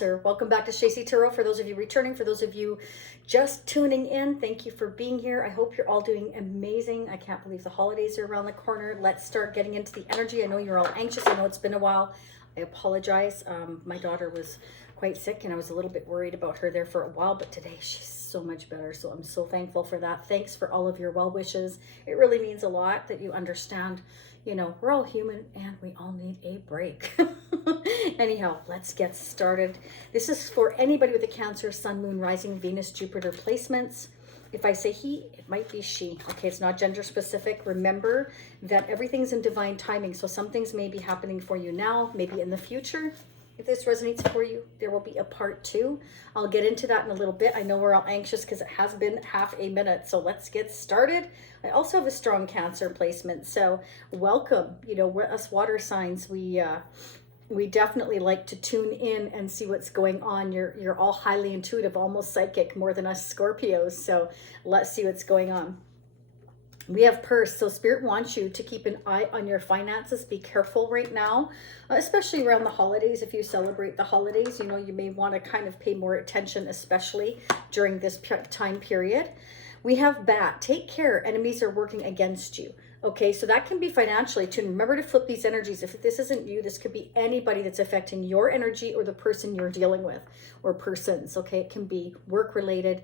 Welcome back to Shacy Tarot. For those of you returning, for those of you just tuning in, thank you for being here. I hope you're all doing amazing. I can't believe the holidays are around the corner. Let's start getting into the energy. I know you're all anxious. I know it's been a while. I apologize. My daughter was quite sick and I was a little bit worried about her there for a while, but today she's so much better. So I'm so thankful for that. Thanks for all of your well wishes. It really means a lot that you understand, you know, we're all human and we all need a break. Anyhow, let's get started. This is for anybody with a Cancer, Sun, Moon, Rising, Venus, Jupiter placements. If I say he, it might be she. Okay, it's not gender specific. Remember that everything's in divine timing. So some things may be happening for you now, maybe in the future. If this resonates for you, there will be a part 2. I'll get into that in a little bit. I know we're all anxious because it has been half a minute. So let's get started. I also have a strong Cancer placement. So welcome. You know, we're us water signs. We definitely like to tune in and see what's going on. You're all highly intuitive, almost psychic, more than us Scorpios. So let's see what's going on. We have purse. So Spirit wants you to keep an eye on your finances. Be careful right now, especially around the holidays. If you celebrate the holidays, you know, you may want to kind of pay more attention, especially during this time period. We have bat. Take care. Enemies are working against you. Okay, so that can be financially too. Remember to flip these energies. If this isn't you, this could be anybody that's affecting your energy or the person you're dealing with, or persons. Okay, it can be work related,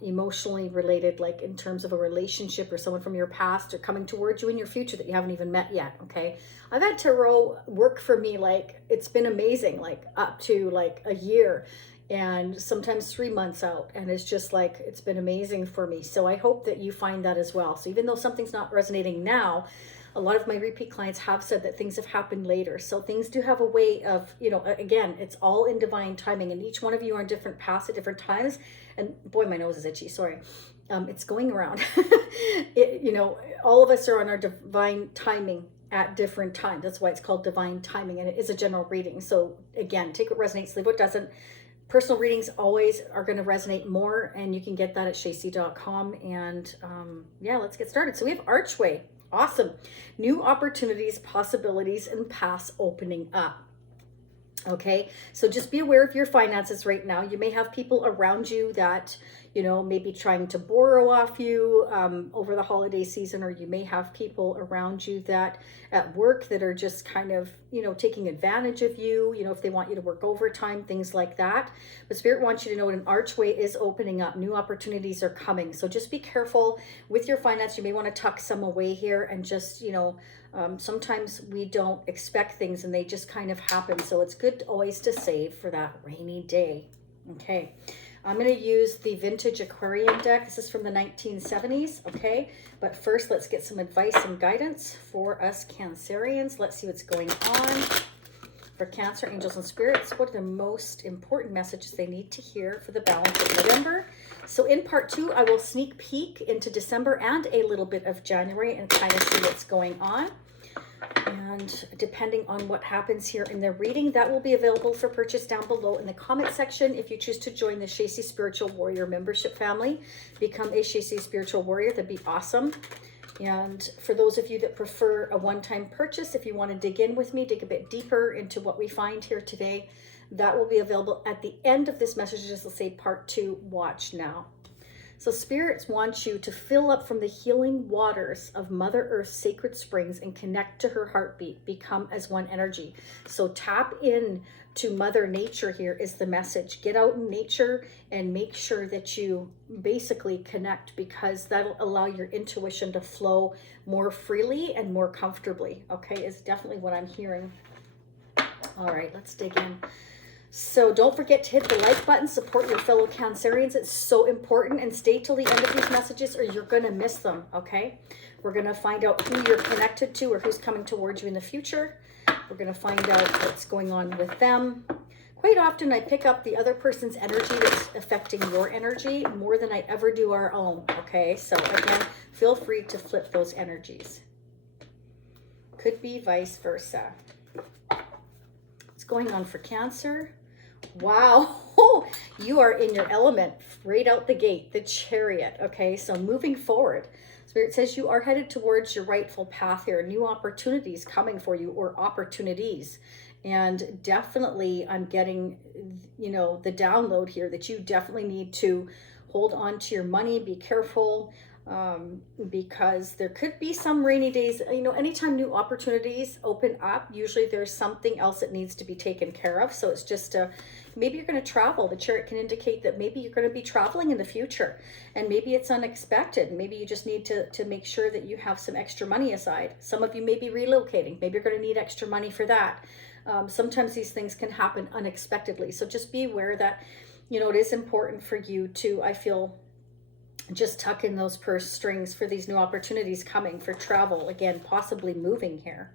emotionally related, like in terms of a relationship or someone from your past or coming towards you in your future that you haven't even met yet. Okay, I've had tarot work for me, like it's been amazing, like up to like a year and sometimes 3 months out, and it's just like it's been amazing for me. So I hope that you find that as well. So even though something's not resonating now, a lot of my repeat clients have said that things have happened later. So things do have a way of, you know, again, it's all in divine timing, and each one of you are in different paths at different times. And boy, my nose is itchy, sorry. It's going around. All of us are on our divine timing at different times. That's why it's called divine timing, and it is a general reading. So again, take what resonates, leave what doesn't. Personal readings always are going to resonate more, and you can get that at shacy.com. And yeah, let's get started. So we have archway. Awesome. New opportunities, possibilities, and paths opening up. Okay, so just be aware of your finances right now. You may have people around you that, you know, maybe trying to borrow off you over the holiday season, or you may have people around you that at work that are just kind of, you know, taking advantage of you, you know, if they want you to work overtime, things like that. But Spirit wants you to know an archway is opening up. New opportunities are coming. So just be careful with your finance. You may want to tuck some away here and just, you know, sometimes we don't expect things and they just kind of happen. So it's good always to save for that rainy day. Okay. I'm going to use the vintage aquarium deck. This is from the 1970s. Okay. But first, let's get some advice and guidance for us Cancerians. Let's see what's going on for Cancer, angels, and spirits. What are the most important messages they need to hear for the balance of November? So in part 2, I will sneak peek into December and a little bit of January and kind of see what's going on. And depending on what happens here in the reading, that will be available for purchase down below in the comment section. If you choose to join the Shacy Spiritual Warrior membership family, become a Shacy Spiritual Warrior, that'd be awesome. And for those of you that prefer a one-time purchase, if you want to dig in with me, dig a bit deeper into what we find here today, that will be available at the end of this message. Just will say part 2, watch now. So spirits want you to fill up from the healing waters of Mother Earth's sacred springs and connect to her heartbeat, become as one energy. So tap in to Mother Nature here is the message. Get out in nature and make sure that you basically connect, because that'll allow your intuition to flow more freely and more comfortably. Okay, is definitely what I'm hearing. All right, let's dig in. So don't forget to hit the like button, support your fellow Cancerians. It's so important, and stay till the end of these messages or you're going to miss them, okay? We're going to find out who you're connected to or who's coming towards you in the future. We're going to find out what's going on with them. Quite often I pick up the other person's energy that's affecting your energy more than I ever do our own, okay? So again, feel free to flip those energies. Could be vice versa. What's going on for Cancer? Wow, you are in your element right out the gate, the chariot. Okay, so moving forward, Spirit says you are headed towards your rightful path here. New opportunities coming for you, or opportunities. And definitely I'm getting, you know, the download here that you definitely need to hold on to your money, be careful, because there could be some rainy days. You know, anytime new opportunities open up, usually there's something else that needs to be taken care of. So it's just maybe you're going to travel. The chariot can indicate that maybe you're going to be traveling in the future, and maybe it's unexpected. Maybe you just need to make sure that you have some extra money aside. Some of you may be relocating. Maybe you're going to need extra money for that. Sometimes these things can happen unexpectedly. So just be aware that, you know, it is important for you to, I feel, just tuck in those purse strings for these new opportunities coming for travel. Again, possibly moving here.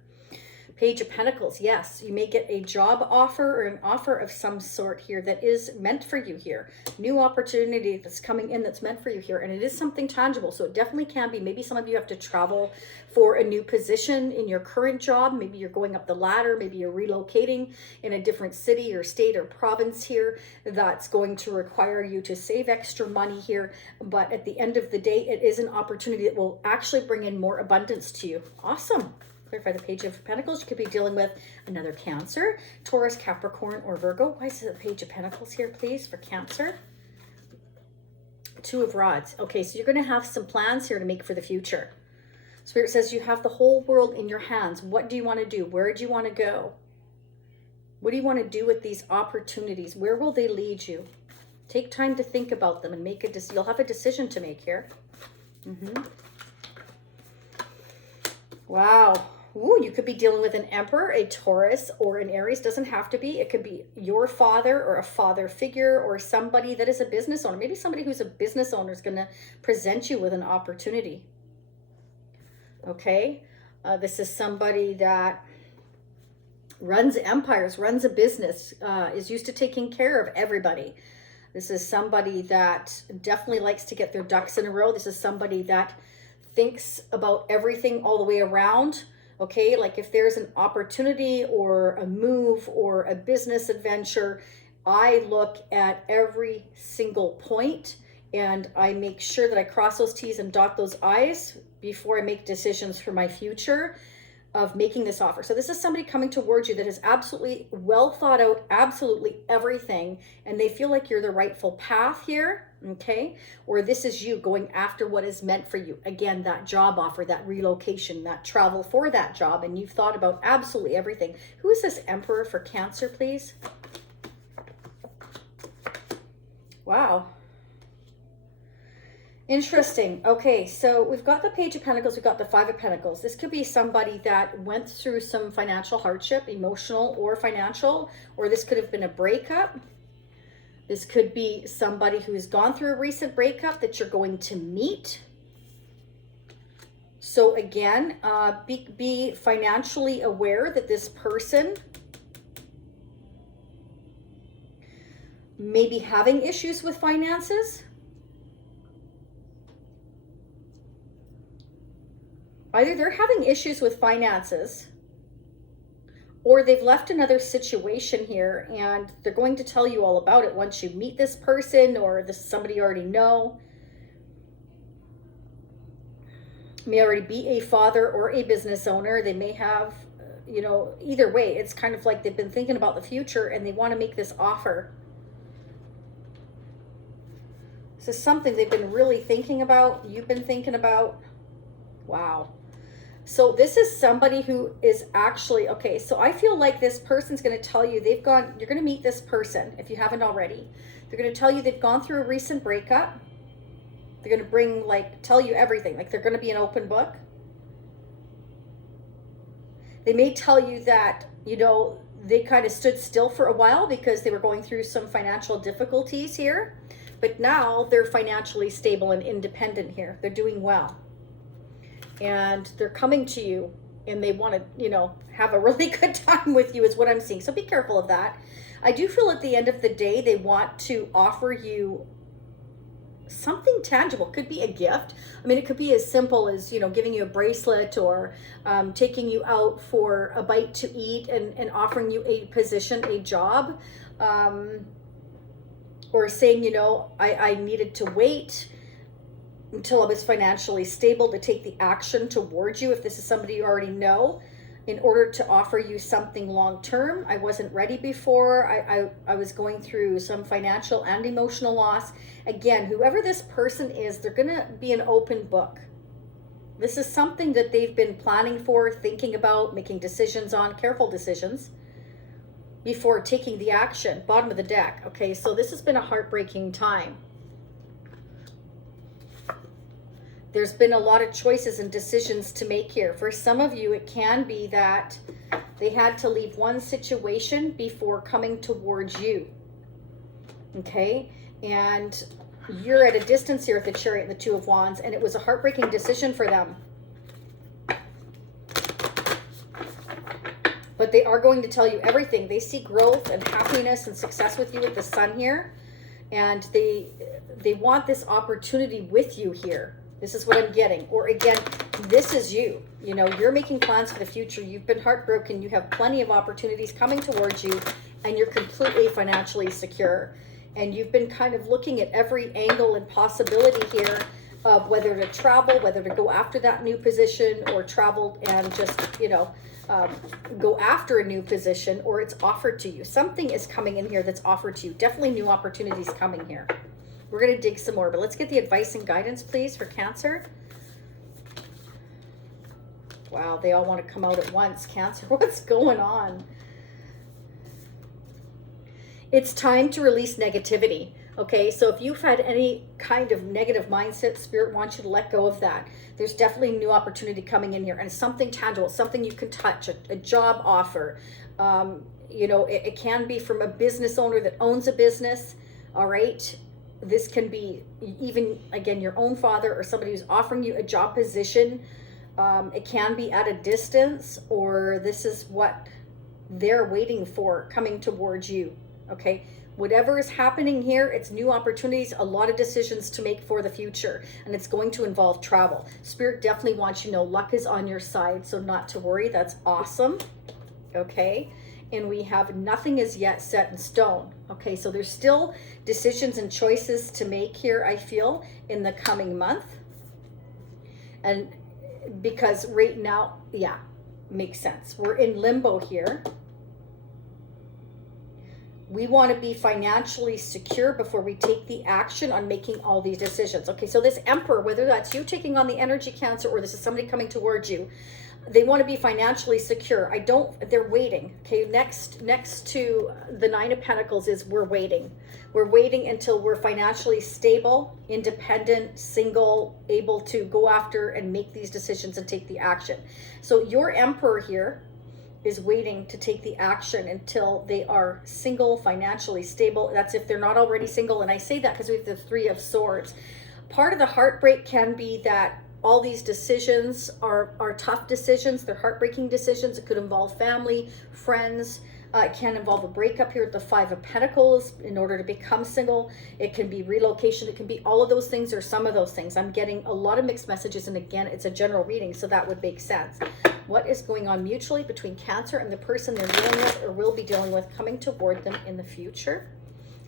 Page of Pentacles. Yes, you may get a job offer or an offer of some sort here that is meant for you here. New opportunity that's coming in that's meant for you here. And it is something tangible. So it definitely can be. Maybe some of you have to travel for a new position in your current job. Maybe you're going up the ladder. Maybe you're relocating in a different city or state or province here. That's going to require you to save extra money here. But at the end of the day, it is an opportunity that will actually bring in more abundance to you. Awesome. Clarify the Page of Pentacles. You could be dealing with another Cancer, Taurus, Capricorn, or Virgo. Why is it the Page of Pentacles here, please, for Cancer? Two of Rods. Okay, so you're going to have some plans here to make for the future. Spirit says you have the whole world in your hands. What do you want to do? Where do you want to go? What do you want to do with these opportunities? Where will they lead you? Take time to think about them and make a decision. You'll have a decision to make here. Wow. Ooh, you could be dealing with an Emperor, a Taurus, or an Aries. Doesn't have to be. It could be your father or a father figure or somebody that is a business owner. Maybe somebody who's a business owner is going to present you with an opportunity. Okay. This is somebody that runs empires, runs a business, is used to taking care of everybody. This is somebody that definitely likes to get their ducks in a row. This is somebody that thinks about everything all the way around. Okay, like if there's an opportunity or a move or a business adventure, I look at every single point and I make sure that I cross those T's and dot those I's before I make decisions for my future of making this offer. So this is somebody coming towards you that is absolutely well thought out, absolutely everything, and they feel like you're the rightful path here, okay? Or this is you going after what is meant for you. Again, that job offer, that relocation, that travel for that job, and you've thought about absolutely everything. Who is this Emperor for Cancer, please? Wow. Interesting. Okay, so we've got the Page of Pentacles, we've got the Five of Pentacles. This could be somebody that went through some financial hardship, emotional or financial, or this could have been a breakup. This could be somebody who's gone through a recent breakup that you're going to meet. So again, be financially aware that this person may be having issues with finances. Either they're having issues with finances or they've left another situation here and they're going to tell you all about it once you meet this person, or this is somebody you already know. May already be a father or a business owner. They may have, you know, either way, it's kind of like they've been thinking about the future and they want to make this offer. This is something they've been really thinking about. You've been thinking about. Wow. So this is somebody who is actually, okay, so I feel like this person's going to tell you you're going to meet this person if you haven't already. They're going to tell you they've gone through a recent breakup. They're going to tell you everything. Like they're going to be an open book. They may tell you that, you know, they kind of stood still for a while because they were going through some financial difficulties here. But now they're financially stable and independent here. They're doing well. And they're coming to you and they want to, you know, have a really good time with you is what I'm seeing. So be careful of that. I do feel at the end of the day, they want to offer you something tangible. Could be a gift. I mean, it could be as simple as, you know, giving you a bracelet or taking you out for a bite to eat and offering you a position, a job, or saying, you know, I needed to wait until I was financially stable to take the action towards you. If this is somebody you already know, in order to offer you something long-term. I wasn't ready before. I was going through some financial and emotional loss. Again, whoever this person is, they're going to be an open book. This is something that they've been planning for, thinking about, making decisions on, careful decisions, before taking the action. Bottom of the deck. Okay, so this has been a heartbreaking time. There's been a lot of choices and decisions to make here. For some of you, it can be that they had to leave one situation before coming towards you. Okay, and you're at a distance here at the Chariot and the Two of Wands, and it was a heartbreaking decision for them. But they are going to tell you everything. They see growth and happiness and success with you with the Sun here. And they want this opportunity with you here. This is what I'm getting. Or again, this is you. You know, you're making plans for the future. You've been heartbroken. You have plenty of opportunities coming towards you. And you're completely financially secure. And you've been kind of looking at every angle and possibility here of whether to travel, whether to go after that new position, or travel and just, you know, go after a new position, or it's offered to you. Something is coming in here that's offered to you. Definitely new opportunities coming here. We're going to dig some more, but let's get the advice and guidance, please, for Cancer. Wow, they all want to come out at once. Cancer, what's going on? It's time to release negativity. Okay, so if you've had any kind of negative mindset, Spirit wants you to let go of that. There's definitely new opportunity coming in here, and something tangible, something you can touch, a job offer. You know, it can be from a business owner that owns a business. All right, this can be even, again, your own father or somebody who's offering you a job position. It can be at a distance, or this is what they're waiting for coming towards you. Okay, whatever is happening here, it's new opportunities, a lot of decisions to make for the future, and it's going to involve travel. Spirit definitely wants you to know luck is on your side, so not to worry. That's awesome. Okay, and we have nothing is yet set in stone. Okay, so there's still decisions and choices to make here, I feel, in the coming month. And because right now, yeah, makes sense. We're in limbo here. We want to be financially secure before we take the action on making all these decisions. Okay, so this Emperor, whether that's you taking on the energy, Cancer, or this is somebody coming towards you, they want to be financially secure. They're waiting. Okay, next to the Nine of Pentacles is we're waiting. We're waiting until we're financially stable, independent, single, able to go after and make these decisions and take the action. So your Emperor here is waiting to take the action until they are single, financially stable. That's if they're not already single. And I say that because we have the Three of Swords. Part of the heartbreak can be that all these decisions are tough decisions. They're heartbreaking decisions. It could involve family, friends. It can involve a breakup here at the Five of Pentacles in order to become single. It can be relocation. It can be all of those things or some of those things. I'm getting a lot of mixed messages. And again, it's a general reading, so that would make sense. What is going on mutually between Cancer and the person they're dealing with or will be dealing with coming toward them in the future?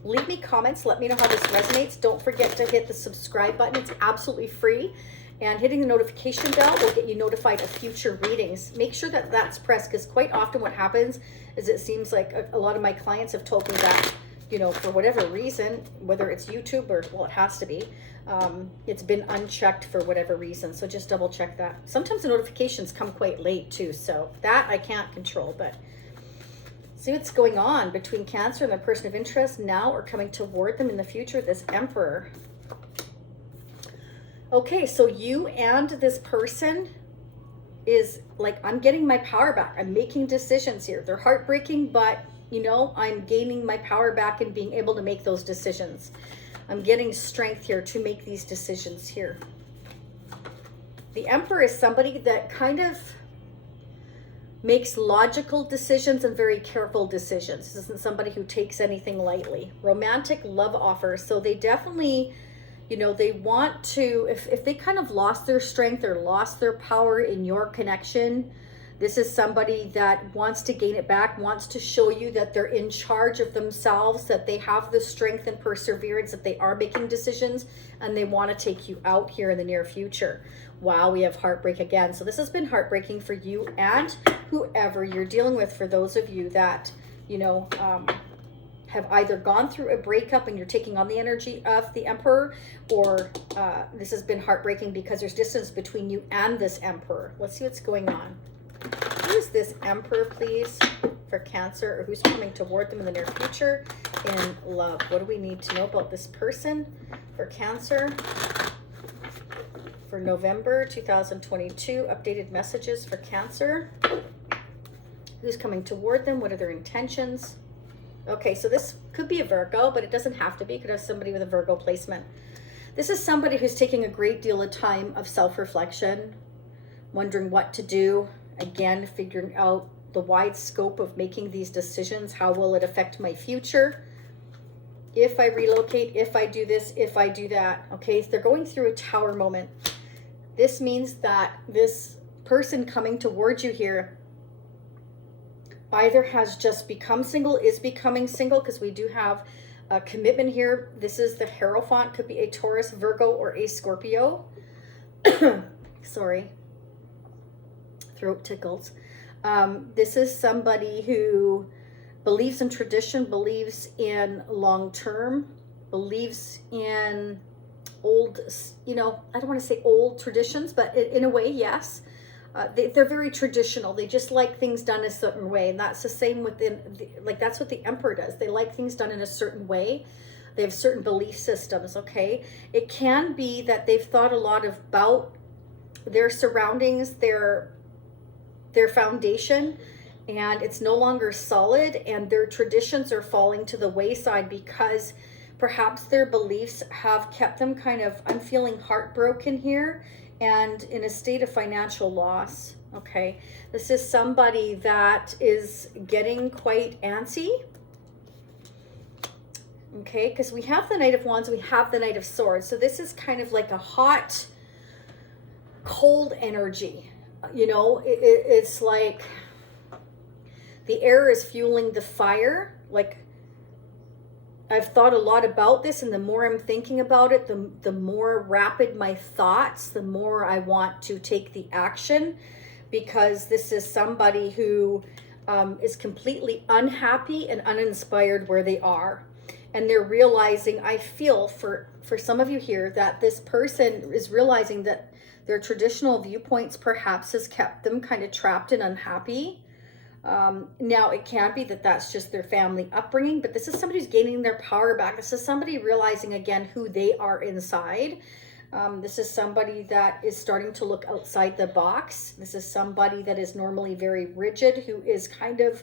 Leave me comments. Let me know how this resonates. Don't forget to hit the subscribe button. It's absolutely free. And hitting the notification bell will get you notified of future readings. Make sure that that's pressed, because quite often what happens is it seems like a lot of my clients have told me that, you know, for whatever reason, whether it's YouTube or, well, it has to be, it's been unchecked for whatever reason. So just double check that. Sometimes the notifications come quite late too, so that I can't control. But see what's going on between Cancer and the person of interest now or coming toward them in the future, this Emperor. Okay, so you and this person is like, I'm getting my power back. I'm making decisions here. They're heartbreaking, but, you know, I'm gaining my power back and being able to make those decisions. I'm getting strength here to make these decisions here. The Emperor is somebody that kind of makes logical decisions and very careful decisions. This isn't somebody who takes anything lightly. Romantic love offers. So they definitely, you know, they want to, if they kind of lost their strength or lost their power in your connection, This is somebody that wants to gain it back, wants to show you that they're in charge of themselves, that they have the strength and perseverance, that they are making decisions, and they want to take you out here in the near future. Wow, we have heartbreak again. So this has been heartbreaking for you and whoever you're dealing with. For those of you that, you know, have either gone through a breakup and you're taking on the energy of the Emperor, or this has been heartbreaking because there's distance between you and this Emperor. Let's see what's going on. Who's this Emperor, please, for Cancer, or who's coming toward them in the near future in love? What do we need to know about this person for Cancer for November 2022? Updated messages for Cancer. Who's coming toward them? What are their intentions? Okay, so this could be a Virgo, but it doesn't have to be. It could have somebody with a Virgo placement. This is somebody who's taking a great deal of time of self-reflection, wondering what to do. Again, figuring out the wide scope of making these decisions. How will it affect my future? If I relocate, if I do this, if I do that. Okay, so they're going through a tower moment. This means that this person coming towards you here either has just become single, is becoming single, because we do have a commitment here. This is the Hierophant, could be a Taurus, Virgo, or a Scorpio. Sorry, throat tickles. This is somebody who believes in tradition, believes in long-term, believes in old, you know, I don't want to say old traditions, but in a way, yes. They're very traditional. They just like things done a certain way. And that's the same within, like that's what the Emperor does. They like things done in a certain way. They have certain belief systems, okay? It can be that they've thought a lot about their surroundings, their foundation, and it's no longer solid, and their traditions are falling to the wayside because perhaps their beliefs have kept them kind of, I'm feeling heartbroken here, and in a state of financial loss. Okay, this is somebody that is getting quite antsy. Okay, because we have the Knight of Wands, we have the Knight of Swords. So this is kind of like a hot, cold energy. You know, it's like the air is fueling the fire. Like, I've thought a lot about this, and the more I'm thinking about it, the more rapid my thoughts, the more I want to take the action, because this is somebody who is completely unhappy and uninspired where they are. And they're realizing, I feel for some of you here, that this person is realizing that their traditional viewpoints perhaps has kept them kind of trapped and unhappy. Now, it can be that that's just their family upbringing, but this is somebody who's gaining their power back. This is somebody realizing, again, who they are inside. This is somebody that is starting to look outside the box. This is somebody that is normally very rigid, who is kind of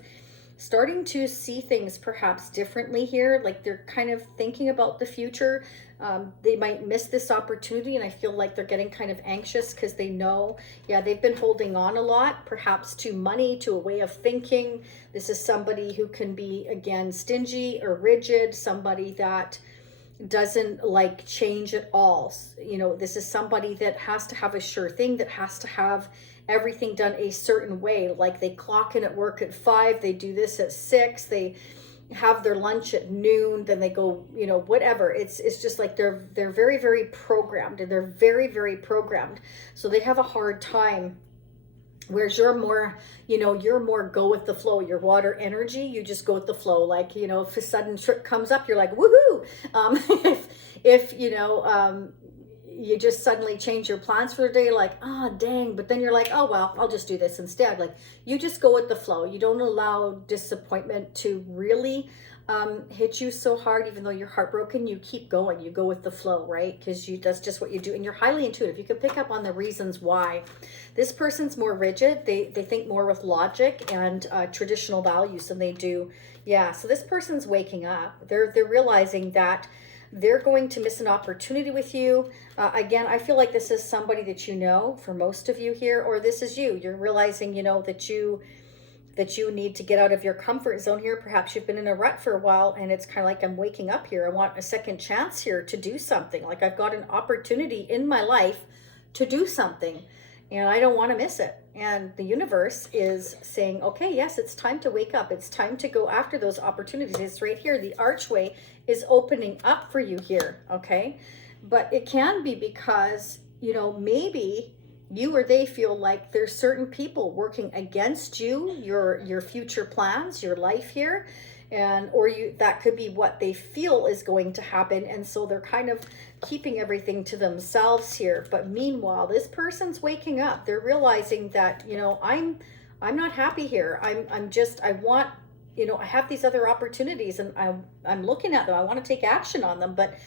starting to see things perhaps differently here. Like, they're kind of thinking about the future. They might miss this opportunity, and I feel like they're getting kind of anxious because they know, yeah, they've been holding on a lot, perhaps to money, to a way of thinking. This is somebody who can be, again, stingy or rigid, somebody that doesn't like change at all. You know, this is somebody that has to have a sure thing, that has to have everything done a certain way. Like, they clock in at work at 5, they do this at 6, they have their lunch at noon, then they go, you know, whatever. It's just like they're very, very programmed, and they're very, very programmed. So they have a hard time. Whereas you're more, you know, you're more go with the flow. Your water energy, you just go with the flow. Like, you know, if a sudden trip comes up, you're like, woohoo. If you know, you just suddenly change your plans for the day, like, oh, dang. But then you're like, oh, well, I'll just do this instead. Like, you just go with the flow. You don't allow disappointment to really hit you so hard. Even though you're heartbroken, you keep going. You go with the flow, right? Because that's just what you do. And you're highly intuitive. You can pick up on the reasons why. This person's more rigid. They think more with logic and traditional values than they do. Yeah, so this person's waking up. They're realizing that they're going to miss an opportunity with you. Again, I feel like this is somebody that you know, for most of you here, or this is you. You're realizing, you know, that you need to get out of your comfort zone here. Perhaps you've been in a rut for a while, and it's kind of like, I'm waking up here. I want a second chance here to do something. Like, I've got an opportunity in my life to do something. and I don't want to miss it. And the universe is saying, okay, yes, it's time to wake up. It's time to go after those opportunities. It's right here. The archway is opening up for you here, okay? But it can be because, you know, maybe you or they feel like there's certain people working against you, your future plans, your life here, and or you, that could be what they feel is going to happen, and so they're kind of keeping everything to themselves here. But meanwhile, this person's waking up. They're realizing that, you know, I'm not happy here. I want, you know, I have these other opportunities, and I'm looking at them. I want to take action on them, but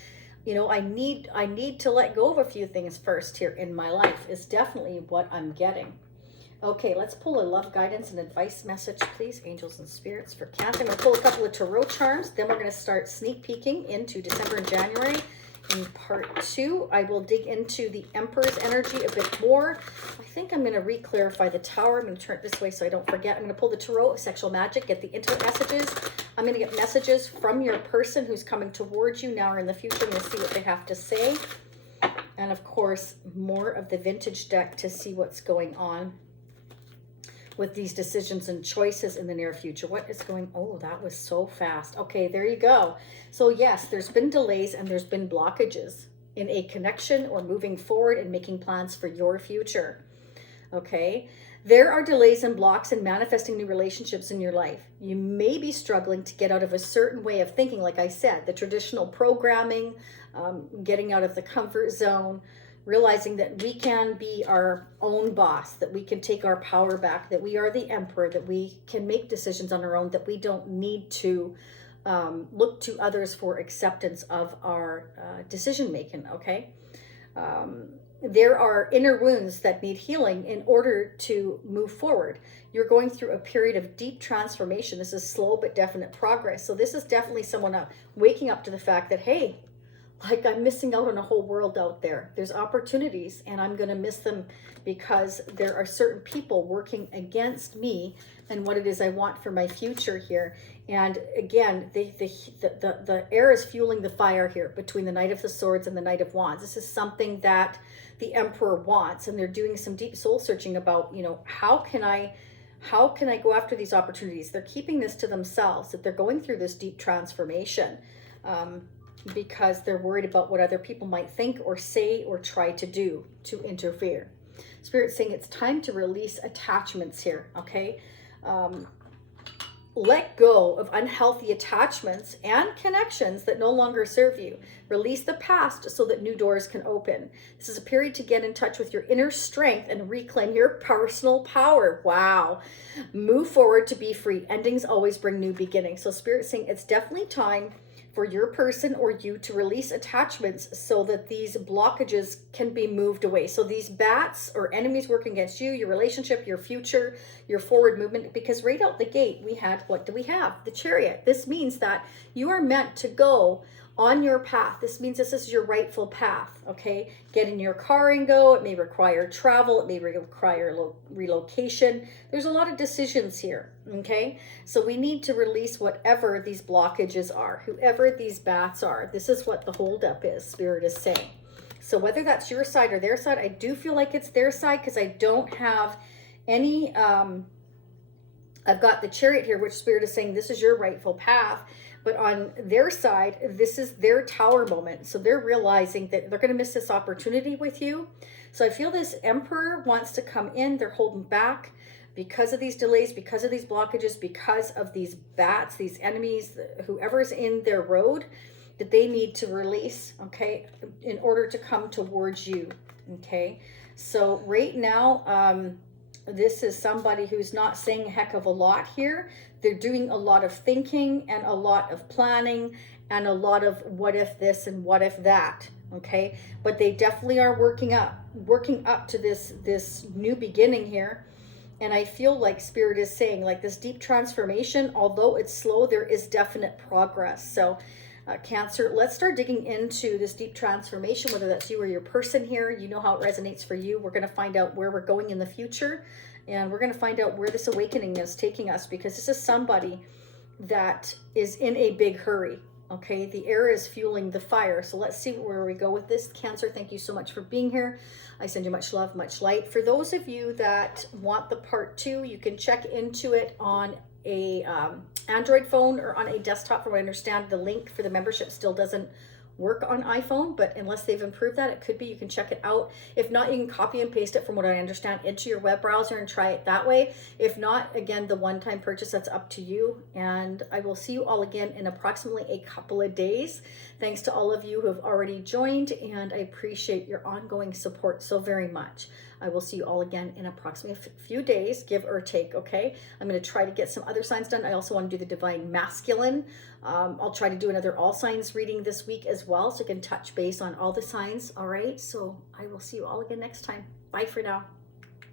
you know, I need to let go of a few things first here in my life, is definitely what I'm getting. Okay, let's pull a love guidance and advice message, please, angels and spirits, for Cancer. I'm going to pull a couple of tarot charms. Then we're going to start sneak peeking into December and January. In part 2, I will dig into the Emperor's energy a bit more. I think I'm going to re-clarify the Tower. I'm going to turn it this way so I don't forget. I'm going to pull the Tarot of Sexual Magic, get the intimate messages. I'm going to get messages from your person who's coming towards you now or in the future. I'm going to see what they have to say. And of course, more of the vintage deck to see what's going on with these decisions and choices in the near future. What is going, oh, that was so fast. Okay, there you go. So yes, there's been delays and there's been blockages in a connection or moving forward and making plans for your future. Okay, there are delays and blocks in manifesting new relationships in your life. You may be struggling to get out of a certain way of thinking, like I said, the traditional programming, getting out of the comfort zone, realizing that we can be our own boss, that we can take our power back, that we are the emperor, that we can make decisions on our own, that we don't need to look to others for acceptance of our decision making, okay? There are inner wounds that need healing in order to move forward. You're going through a period of deep transformation. This is slow but definite progress. So this is definitely someone waking up to the fact that, hey, like I'm missing out on a whole world out there. There's opportunities and I'm going to miss them because there are certain people working against me and what it is I want for my future here. And again, the air is fueling the fire here between the Knight of the Swords and the Knight of Wands. This is something that the Emperor wants, and they're doing some deep soul searching about, you know, how can I go after these opportunities? They're keeping this to themselves, that they're going through this deep transformation. Because they're worried about what other people might think or say or try to do to interfere. Spirit's saying it's time to release attachments here, okay? Let go of unhealthy attachments and connections that no longer serve you. Release the past so that new doors can open. This is a period to get in touch with your inner strength and reclaim your personal power. Wow. Move forward to be free. Endings always bring new beginnings. So Spirit's saying it's definitely time for your person or you to release attachments so that these blockages can be moved away. So these bats or enemies working against you, your relationship, your future, your forward movement, because right out the gate we had, what do we have? The Chariot. This means that you are meant to go on your path. This means this is your rightful path, okay? Get in your car and go. It may require travel. It may require relocation. There's a lot of decisions here, okay? So we need to release whatever these blockages are, whoever these bats are. This is what the holdup is, Spirit is saying. So whether that's your side or their side, I do feel like it's their side because I don't have any, I've got the Chariot here, which Spirit is saying this is your rightful path. But on their side, this is their Tower moment. So they're realizing that they're going to miss this opportunity with you. So I feel this Emperor wants to come in. They're holding back because of these delays, because of these blockages, because of these bats, these enemies, whoever's in their road, that they need to release, okay, in order to come towards you, okay? So right now, this is somebody who's not saying a heck of a lot here. They're doing a lot of thinking and a lot of planning and a lot of what if this and what if that, okay? But they definitely are working up to this new beginning here. And I feel like Spirit is saying, like, this deep transformation, although it's slow, there is definite progress. So Cancer, let's start digging into this deep transformation, whether that's you or your person here. You know how it resonates for you. We're going to find out where we're going in the future, and we're going to find out where this awakening is taking us, because this is somebody that is in a big hurry, Okay, the air is fueling the fire. So let's see where we go with this. Cancer, thank you so much for being here. I send you much love, much light. For those of you that want the part 2, you can check into it on a Android phone or on a desktop. From what I understand, the link for the membership still doesn't work on iPhone, but unless they've improved that, it could be. You can check it out. If not, you can copy and paste it, from what I understand, into your web browser and try it that way. If not, again, the one-time purchase, that's up to you. And I will see you all again in approximately a couple of days. Thanks to all of you who have already joined, and I appreciate your ongoing support so very much. I will see you all again in approximately a few days, give or take, okay? I'm going to try to get some other signs done. I also want to do the Divine Masculine. I'll try to do another all signs reading this week as well, so I can touch base on all the signs, all right? So I will see you all again next time. Bye for now.